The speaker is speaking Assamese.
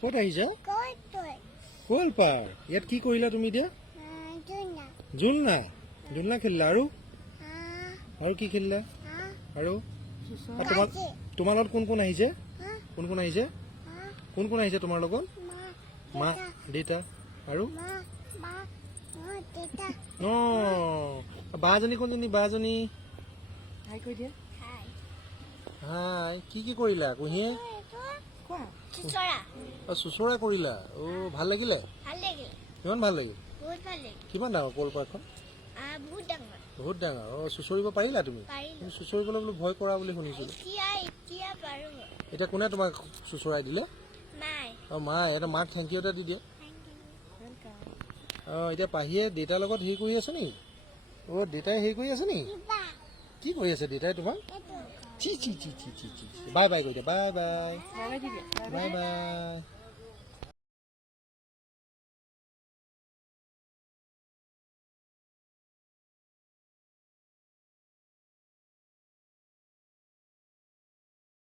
ক'ত আহিছা? কলপাৰ। ইয়াত কি কৰিলা তুমি এতিয়া? জোলনা। জোলনা খেলিলা আৰু আৰু কি খেলিলা? আৰু তোমাৰ লগত কোন কোন আহিছে? কোন কোন আহিছে? কোন কোন আহিছে তোমাৰ লগত? মা, দেউতা আৰু বাজনী কোনজনী? বাজনী হাই। কি কৰিলা কুঁহিয়ে? চুচৰা কৰিলা। ভাল লাগিলে? কিমান ভাল লাগিল? কিমান ডাঙৰ কলপাৰখন? বহুত ডাঙৰ। চুচৰিব পাৰিলা তুমি? চুচৰিবলৈ বোলো ভয় কৰা বুলি শুনিছিলো। এতিয়া কোনে তোমাক চুচৰাই দিলে? মায়ে। এটা মাক থেংক ইউ এটা দি দিয়ে। এতিয়া পাহিয়ে দেউতাৰ লগত হেৰি কৰি আছে নেকি? দেউতাই হেৰি কৰি আছে নেকি? কি কৰি আছে দেউতাই তোমাক? বাই বাই কৰি দিয়া। Bye bye. Bye bye.